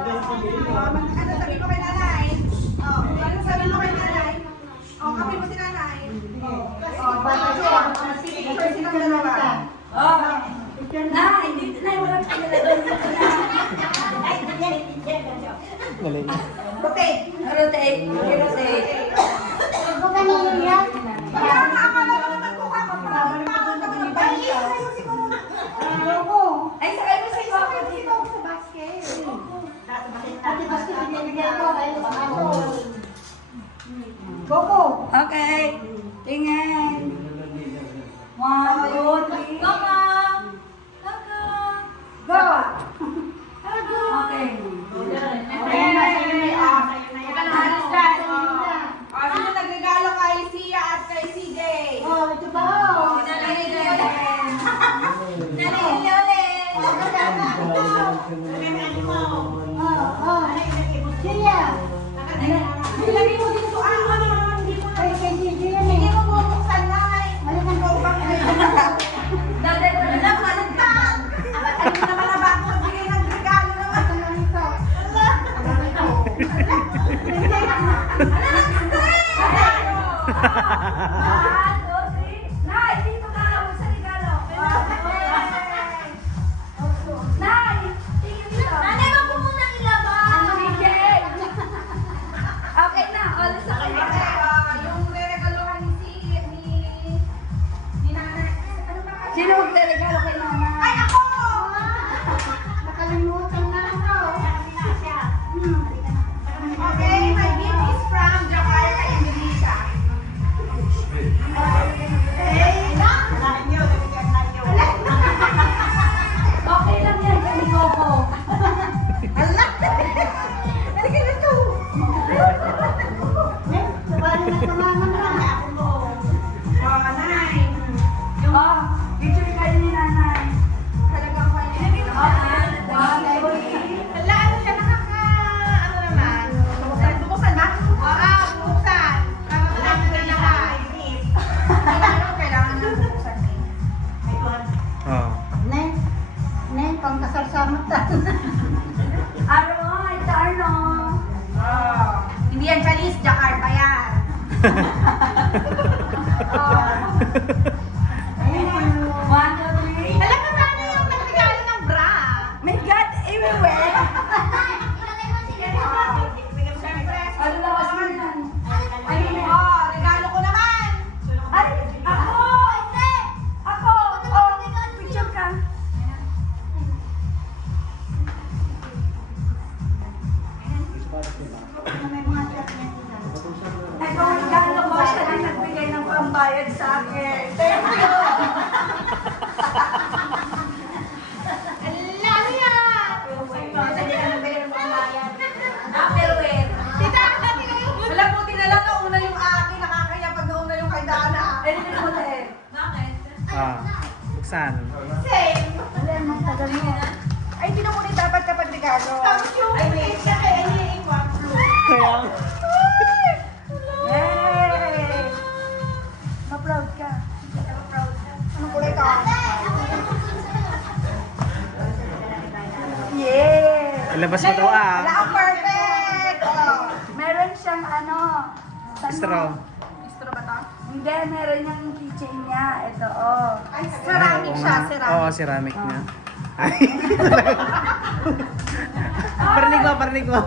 Ano sabi mo kay nanay? Ano sabi mo kay nanay? Kape mo si nanay. Sino ang dalawa? Na, hindi na wala kayo na doon. Galing. Rotate. Rotate. Rotate. Kung kanino yan? Kaya nga, akala ko naman kung kakapagpapagod naman ng bayi. Ay, sakay mo sa iba. Dito ako sa basket. Pati basket binibigyan ko. Ay, aso. Coco. Okay. Tingin. 1, 2, 3. Kaka. Kaka. Go. Okay. Sino nagregalo kay Sia at kay CJ? Oh, ito ba? Siya. Ilagay mo dito. Hindi mo Ay, kay Gigi yan Hindi eh. mo bubuksan na Ano kang bawang Dati, Alam, maligtad! Ano naman na bago magbigay ng regalo naman? Ano nito? Ano nito? Nay, dito ka ako sa regalo. Nay, tingin dito. Nanay, wag mo munang ilabas. Okay na, all sa kanya. Yung re-regalohan ni nanay. Ano ba? Sino magre-regalo kay mama? Ay, ako! Nakalimutan na ako. Okay, my gift is from Jakarta, Indonesia. Okay lang yan, kami Coco. Halika na to! Paano na tumangan na? Nanay. Oh, picture kayo ni nanay. Talagang kanya. Hala, ano siya ano naman? Buksan ba? Oo, buksan. Para malaman na lahat. Kailangan na buksan eh. Oh. Nen, pang kasarsamot ta. Arno, ito Arno. Hindi yan Chalis, Jakarta yan. Ayun. 1, 2, 3. Alam mo ba ano yung nagregalo ng bra? My God, everywhere. Siyempre, Ano na kasi yan? regalo ko naman. Ay, ako! Ako! Oh, picture ka. Ay, kung regalo ko, siya na nagbigay ng pambayad sa akin. Thank you! Ano yan? Tupperware. Tita, wala buti na lang nauna yung akin. Nakakaya pag nauna yung kay Dana. Ay, hindi mo na eh. Bakit? Ah. Buksan. Same. Wala, mang tagal mo. Ay, tinukunin dapat kapag regalo. Tapos yung cake na kay Aileen Kaya. Yay! Ma-proud ka. Anong kulay ka? Yeah! Ilabas mo daw ah. Wala ang perfect! Meron siyang ano. saan mo? Straw. Istro ba ito? Hindi, meron yung keychain niya. Ito, oh. Ay, ceramic siya, ceramic. Oo, ceramic niya. Ay. Parinig mo, parinig mo.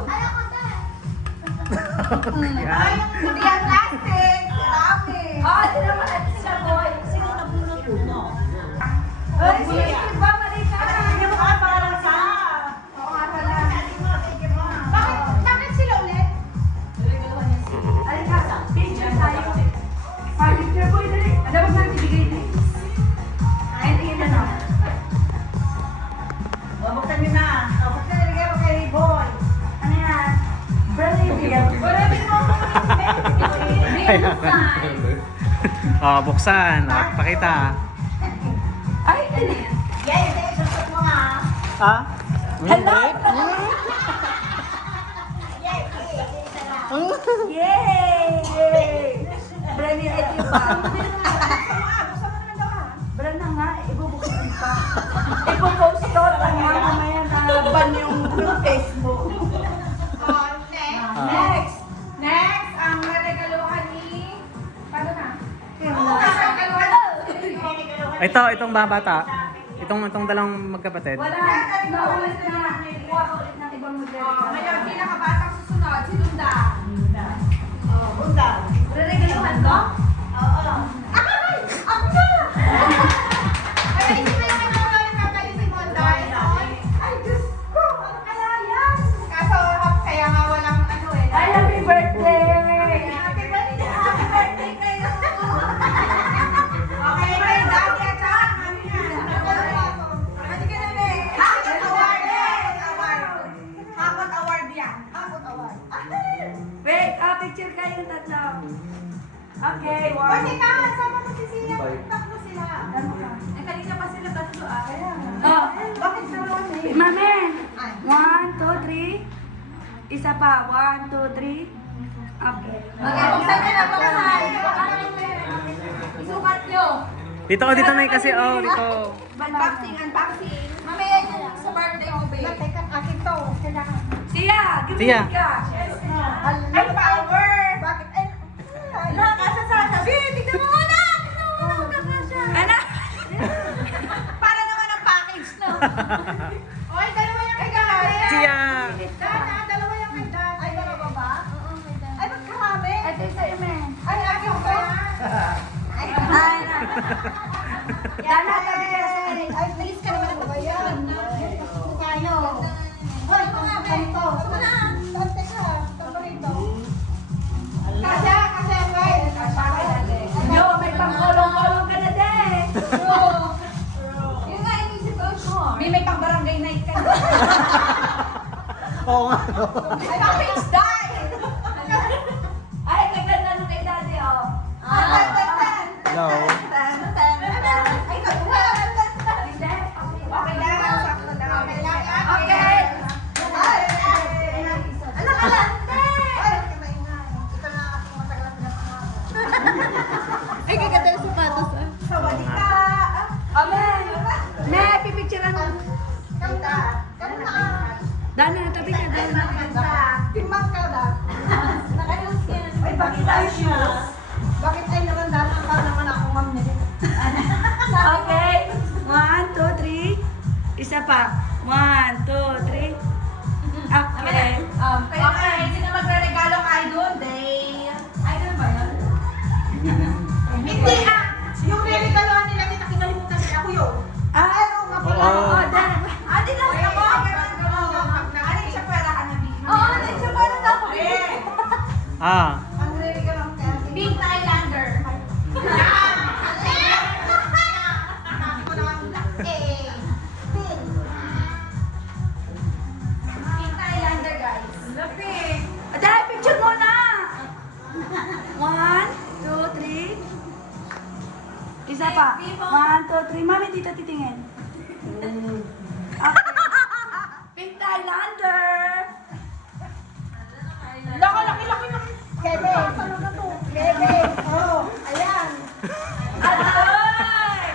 Ay, hindi yan plastic. Ceramic. Oh, sino mo natin sila, boy? Sino na puno? Ay, si Iba, mali ka. Hindi mo para sa. Oo nga pala. Bakit sila ulit? Ay, ka, picture tayo. Picture, boy, dali. Ano ba natin ibigay din? Ay, tingin na na. Buksan nyo na. Buksan nyo na kay Boy. Ano yan? Brilliant. Maraming mo. Real size. Oh, buksan. Ah, pakita. Ay, dali. Yay, susot mo nga. Ah? Hello? Yay! Brilliant ito yung pa. Buksan mo naman daw ha. Bra na nga, ibubuksan pa. Ipopost ko, tanga mamaya na ban yung Facebook. Itong bata. Itong dalawang magkapatid. Wala. Naulit na. Kuha ka ulit ng ibang magre-regalo. Ngayon, pinakabatang susunod, si Dunda. Bunda. Re-regaluhan mo? Oo. Ay! Ako na! Ay, isip mo yung nagkakalit si Monday. Ay, Diyos ko! Ano kaya yan? Kaso, kaya nga walang ano eh. Ay, happy birthday! Happy birthday! Happy birthday kayo! Okay, may daddy at saka kami na. Pwede ka na eh. Hakot award! Hakot award yan. Hakot award. Wait, picture kayong tatlo. Okay, Pwede one. ka! Sama mo si Siya. Tatlo sila. Ano ka? Eh, kanina pa sila tatlo ah. Kaya nga. Oh, Bakit sa mga Mami! Ay. 1, 2, 3. Isa pa. 1, 2, 3. Okay. Okay, buksan nyo na, buksan. Isukat nyo. Dito na kasi, oh, dito. Unboxing, unboxing. Mamaya yung sa birthday mo, babe. Teka, akin to. Siya! Give me Siya. ka! Ay, power! Bakit? Ay, nakakasa sa sabi. Tignan mo muna! Tignan mo muna, nakakasa. Ano? Para naman ang package, no? Oy, dalawa yung kay Dad. Siya! Dad, dalawa yung kay Dad. Ay, dalawa ba? Ay, ba't karami? Ito yung sa'yo, men. Ay, akin to. Ay, Dana, tabi ka sa ay, bilis ka naman ako yan. Tayo. Hoy, ganito. Tante ka. Tante rito. Kasya, wait. Yo, may pang-kolong-kolong ka na din. Yun nga, inisip ko. May pang barangay night ka. Oo nga. Ay, package die. Ay, kaganda nung kay daddy, oh. No. Ay, Hindi. okay lang. Sakto lang. Okay lang. Okay. Alam ka lang. Ay, kamaingay. Ito na aking matagal na pinapangako. Ay, kaganda yung sapatos ah. Sawadi ka. Amen. Ne, pipicturean mo. Ganda. Ganda. Dana, tabi ka, Dana. Ganda. Timbang ka na. Naka-news ka na. Ay, bakit tayo shoes? Bakit ay naman dati ka naman ako, ma'am niya? Okay. 1, 2, 3. Isa pa. 1, 2, 3. Okay. Okay, sino magre-regalo kay Dunday? Idol ba yun? Hindi ah! Yung re-regaloan nila, kita kinalimutan nila ako yun. Ay, oo nga pala. Oo. Dana. Di na ako. Ano yung siya pwera ka na bigyan? Oo, ano yung siya pwera na ako bigyan? Ah. Ang re-regalo ko kaya. Pink Highlander. Sabi ko naman, Pink Highlander, guys. Lapik. Dana, picture mo na. 1, 2, 3. Isa pa. 1, 2, 3. Mami, dito titingin. Okay. Pink Highlander. Laki-laki ng Bebe. Bebe. Oh, ayan. Aray!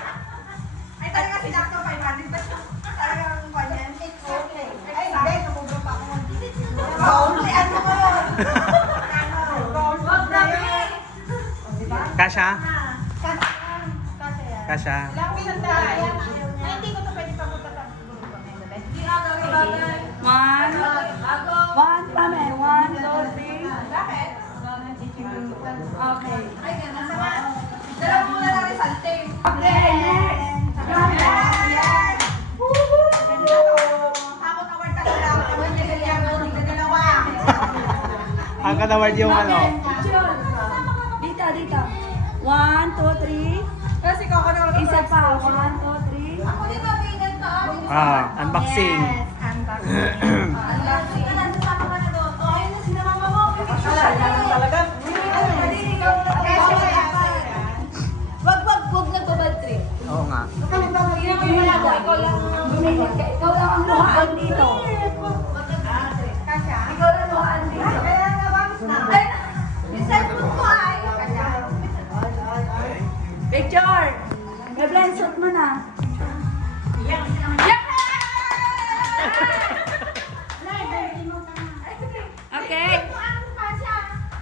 Ay, talaga si Dr. 500 ba siya? Talagang kanyan. Okay. Ay, hindi. Namubra pa ako. Only ano ko yun? Wag na, babe. Kasha? Kasya yan. Kasha. Ilang pinanda yan. Ay, hindi ko to pwede papunta sa grupo. Hindi nga gawin. 1, 1, mami. 1, 2, 3. Bakit? Okay. Ay, ganda sa nga. Dalawa mo na lang salte. Okay, next. Ayan! Hakot award ka lang. Award niya ganyan. Award niya dalawa. Ang kanaward yung ano. Picture. Dito, dito. 1, 2, 3. Kasi kako na lang. Isa pa. 1, 2, 3. Ako din ba bigan to? Ah, unboxing. Unboxing ka na. Sasama ka na doon. Oh, ayun na si mama mo. Talaga? Wag nagbabad trip. Oo nga. Ikaw lang ang luhaan dito. Kasya? Ikaw lang luhaan dito. Kaya nabangis na. Ay, yung cellphone ko ay. Picture. May-blind shot mo na. Yeah! Okay. Kasya.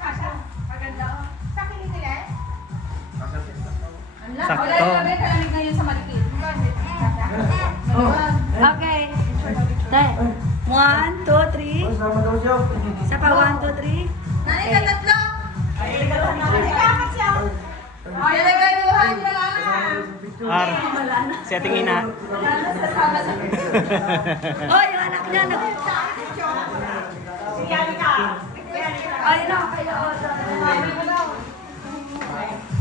Kasya. Maganda oh. Sa kinig nila eh? Sakto. Wala yung kalamig ngayon sa maliit. Isa pa, 1, 2, 3. Nanay ka tatlo. Ay, regaluhan natin. Ay, kamat siya. Ay, regaluhan niya lang. R. Si ating ina. Oh, yung anak niya. Yan ka. Ay, na, kaya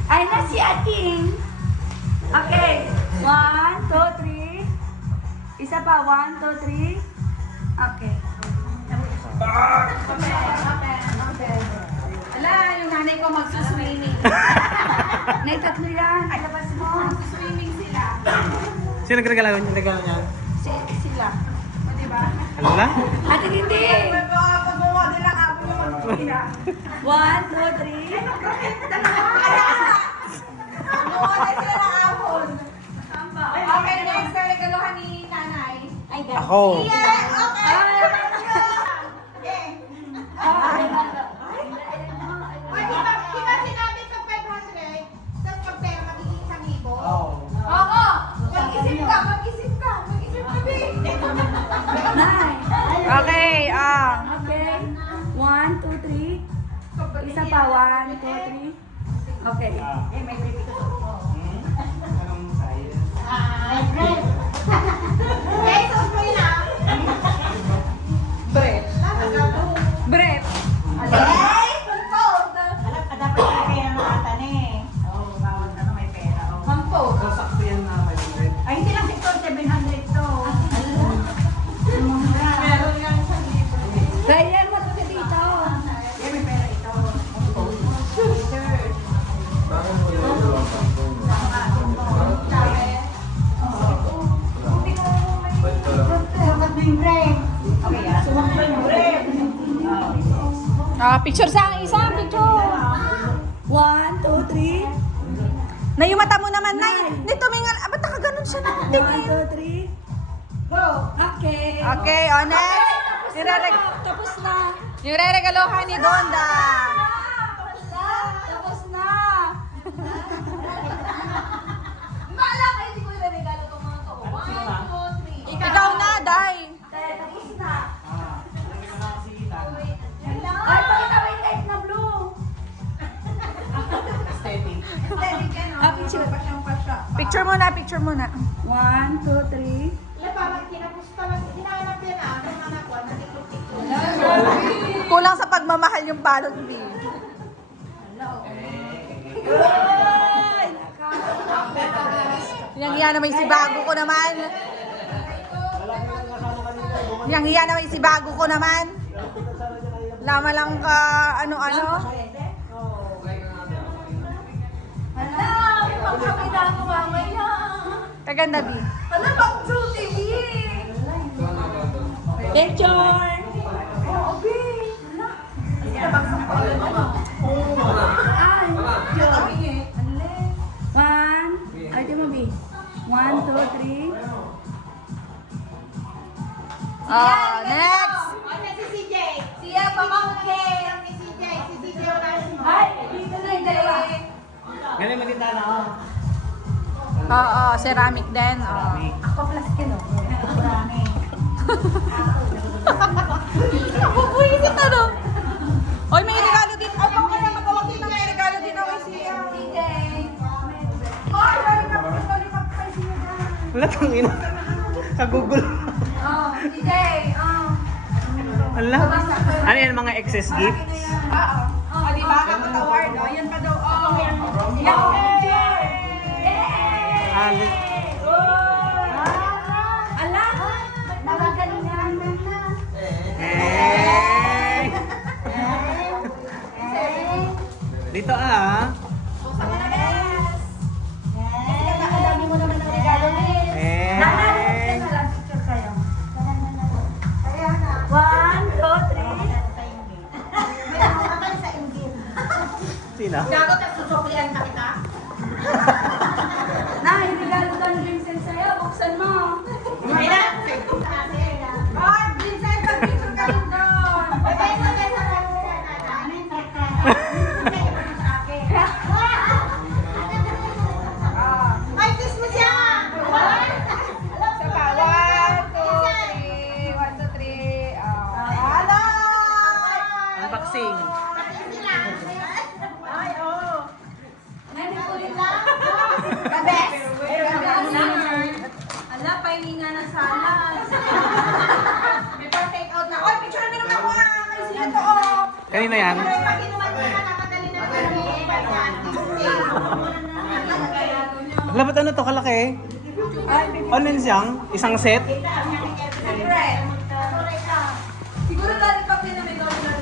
ay na si ating. Okay. 1, 2, 3. Isa pa. 1, 2, 3. Okay. Ala, yung nanay ko magsuswimming. Nay, tatlo yan. Ay, labas mo. Magsuswimming sila. Sino nagregalo niya? Sila. O, diba? Ano lang? Ate, hindi. Pag-gawa din ang abo yung mag-ina. 1, 2, 3. Gumawa sila ng abon. Okay, next na regaluhan ni nanay. Ay, Ako. Yeah, okay. Okay. Ay, di ba sinabi sa 500, tapos pag pera magiging 1,000? Oo. Mag-isip ka, mag-isip ka. Mag-isip ka, babe. Nay. Okay, Okay. 1, 2, 3. Isa pa. 1, 2, 3. Okay. may baby ko. My friend. Pesos mo yun ah. Breath. Breath. Ay, pangpog. Dapat may pera na ata na eh. Oo, bawal na may pera. Pangpog. Ay, hindi lang 700 to. Meron lang 1,000. Kaya mo ito dito. Yan, may pera ito. Picture sa isa, picture. 1, 2, 3. Na yung mata mo naman, Nay. Nito, mingan. Ba't nakaganon siya ng 1, 2, 3. Go! Okay. Okay, on next. Tapos na. Yung re-regalohan ni Donda. Tapos na. Maala kayo, hindi ko ilalagalo itong mga to. 1, 2, 3. Ikaw na, Day. Tapos na. Ay, pakita mo yung type na blue. Steady ka, no? Picture. Pasyang-pasya. Picture muna, picture muna. 1, 2, 3. Wala, parang kinapusta lang. Hinahanap yan ah. Ang anak ko, nagtitok-tiktok. Kulang sa pagmamahal yung balot B. Yang iya naman si bago ko naman. Yang iya naman si bago ko naman. Lama lang ka ano-ano. Hala, may pagkakita ako mamaya. Kaganda B. Hala, pang True TV. Picture. Oo, babe. Hala. Ay. Ay, 1. Ay, di mo, B. 1, 2, 3. Next. Ano si CJ? Siya, pamangkin. Si CJ. Si CJ wala siya. Ay, dito na yung dalawa. Galing maganda na ako. Oo, ceramic din. Ako plastic, no? Marami. Napupuisit ano? Oy, may regalo din. Ay, baka kaya magawag din may regalo din ako siya. CJ. Ay, meron ka po ito. Lipat pa siya dyan. Wala tong ina. Kagugol. Oh, CJ. Oh. Wala. Ano yan, mga excess gifts? Oo. Oh, di ba? Kapag award, oh. Yan pa daw. Oh. Ano? Ala. Nabagalingan na. Eh. Dito ah. Ang dami mo naman ng regalo ni. Eh. Picture kayo. 1, 2, 3. May nakakatay sa inggit. Sino? Gago, tapos susuklian ka kita. Na, yung regalo daw ni Vincent sa'yo. Buksan mo. Ay na. Oh, Vincent, pag-picture ka rin doon. Ay, kiss mo siya! Isa pa. 1, 2, 3. 1, 2, 3. Hala! Boxing. Ay, oo. Ala, pahinga na sana. May pa-take out na. Oy, picture namin naman ako Kay siya to, oh. Kanina yan? Pero pag inuman mo na, nakadali na kami. Wala, ba't ano to kalaki? Ano yun siyang? Isang set? Siguro dali pag pinamig ako na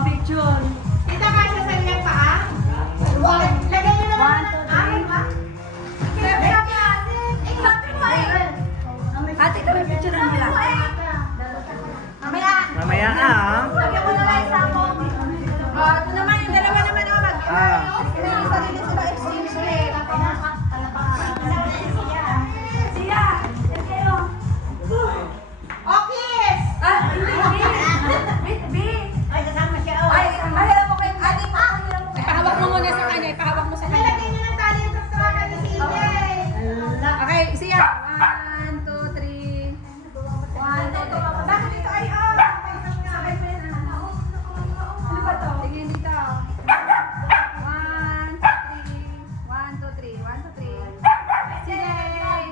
Picture. Kita ka siya sa iyang paa? Lagay niyo naman. Ate, kami picture na nila. Mamaya. Mamaya ah. Lagyan mo na lang isa mo. Ito naman, yung dalawa naman ako mag- Ah. May sarili sila exchange rate. Siya! Yan kayo. Okis! B! Ay, kasama siya. Ay, mahirap mo kayo. Ate, Ipahawak mo muna sa kanya, ipahawak mo sa kanya. Nilagay niyo ng tali yung kastrakan ni CJ. Okay, siya. 1, 2, 3. 1, 2, 3. Bakit ito ay on? Sabay mo yan. Ano ba to? Tingin dito. 1, 2, 3. 1, 2, 3. 1, 2, 3. Say.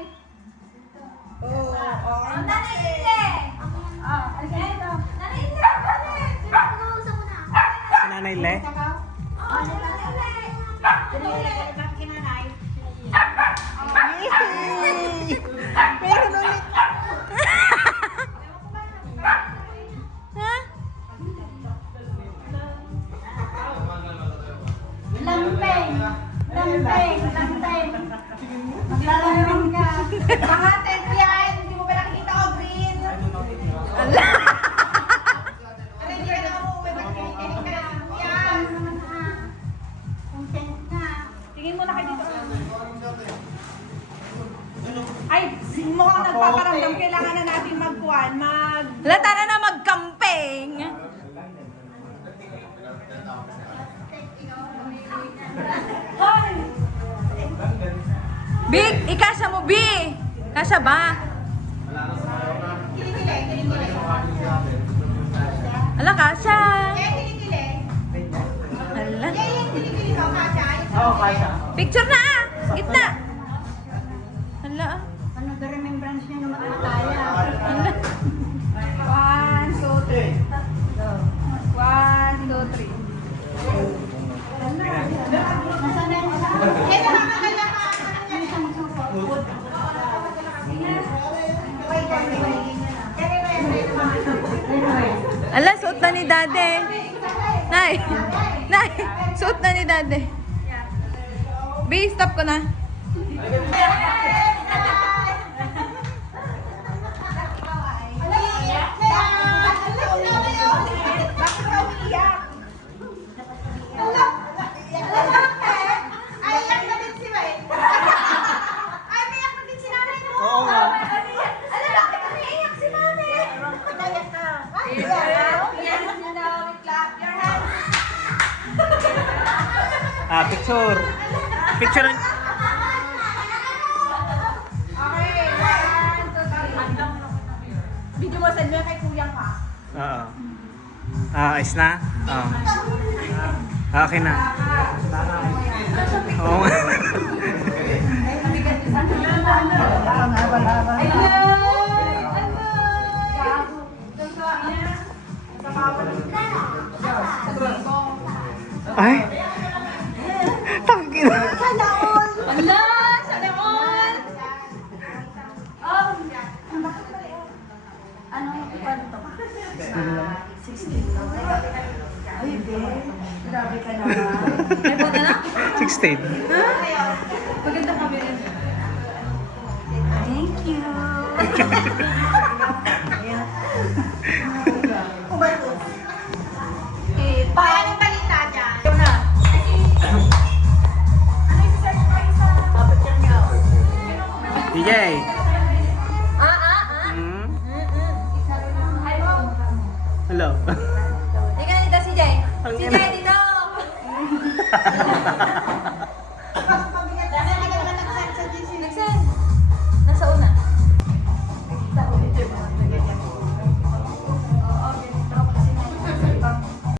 Oh, oh. Nanay Ile! Halika dito. Nanay Ile! Si Nanay Le. Meron ulit. Lampeng. Lampeng. Lampeng. Maglalaman ka. Mga tent yan. Hindi mo ba nakikita ko green? Ano, hindi ka na umuwi. Ba't kinikinig ka na? Yan. Content na. Tingin mo na kayo dito. Ay, mukhang nagpaparamdam. Kailangan na natin magkuhan. Tara na mag-camping! Hoy! Big, ikasya mo, B! Kasya ba? Kilikili, kilikili. Ala, kasya! Kaya kilikili. Ala. Kaya yung kilikili mo, Kasha. Oo, kasha. Picture na ah! Gitna! Ala. Ano the remembrance niya ng matamataya? 1, 2, 3. 1, 2, 3. Nasaan na yung isa? Eh, nakakagala ka. Ala, suot na ni Dade. Nay! Nay! Suot na ni Dade. B, stop ko na. Oo nga. Ah, picture. Picture. Video mo, send mo kay kuya ka. Oo. Ah, ayos na? Oo. Ah, okay na. Oo nga. Ay! Tangin! Ala! Sana all! Ano kwan to? 16. Ay, babe. Grabe ka naman. May punta na? 16. Maganda kami rin. Thank you. Paano balita dyan? DJ! Ah. Hmm? Hello. Tingnan dito si Jay. Ang Si ina. Jay dito!